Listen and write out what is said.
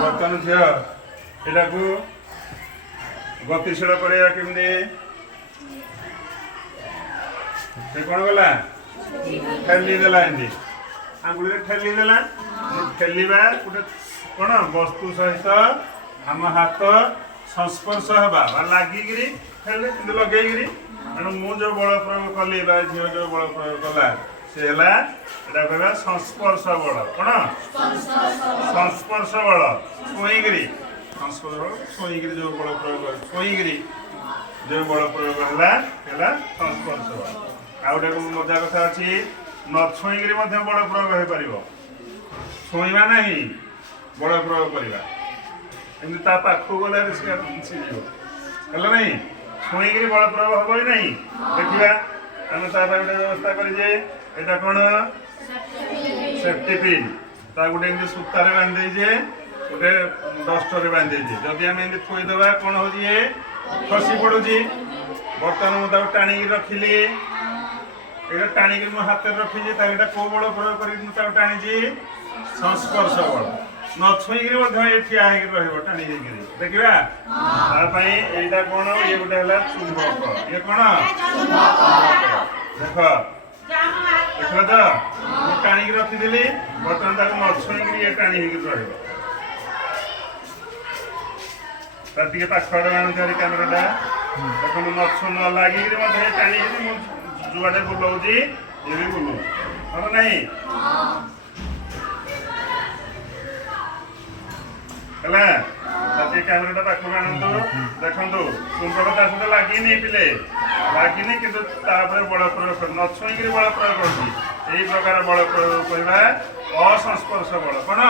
बर्तन झील एटा को गतिशील करा केमती से कौन गला ठेलीदेला एमती आंगुली ठेलीदेला ठेलिबा गोटे कौन वस्तु सहित आम हाथ संस्पर्श हवा लगिकी लगे तेणु मु जो बल प्रयोग कली झील जो बल प्रयोग कला सी है कह संस्पर्श बल कौन संस्पर्श बल छुईकरी संस्पर्श बल छुईकरी जो बल प्रयोग छुईकरी जो बल प्रयोग है संस्पर्श बल आउटे मजा कथा अच्छी न छुईकरी बल प्रयोग हो पार छुईवा ना बल प्रयोग करवा एमती पाखक गला सीजीव नहीं छुईकरी बल प्रयोग हम ही नहीं देखा आम गोटे व्यवस्था करें कौन सेफ्टी पिन गोटे सूतार बांधे गोटे डस्टर बांधे जदि आम एमती थोईदे कौन हो खसी पड़ुची बर्तमान मुझे टाणी रखिली ये टाणी मो हाथ रखी कौ बल प्रयोग कर टाणी संस्पर्श बल न छुईक ठिया टाणी देखा यहाँ कौन ये गोटे चुंबक ये कौन देख देख तो मुझे टाणी रखी बर्तमान न छुईक ये टाणी टे पाखड़ आनुरी कैमेराटा देखो न लगे टाणी जुआटे बुलाऊँ ये भी बुलाऊ हम नहीं कैमेराटा पाखक आणतु देखु चुंबक ता सहित लगे पिले लगे कि बल प्रयोग कर न छुईक बल प्रयोग कर प्रकार बल प्रयोग करवा असंस्पर्श बल कौन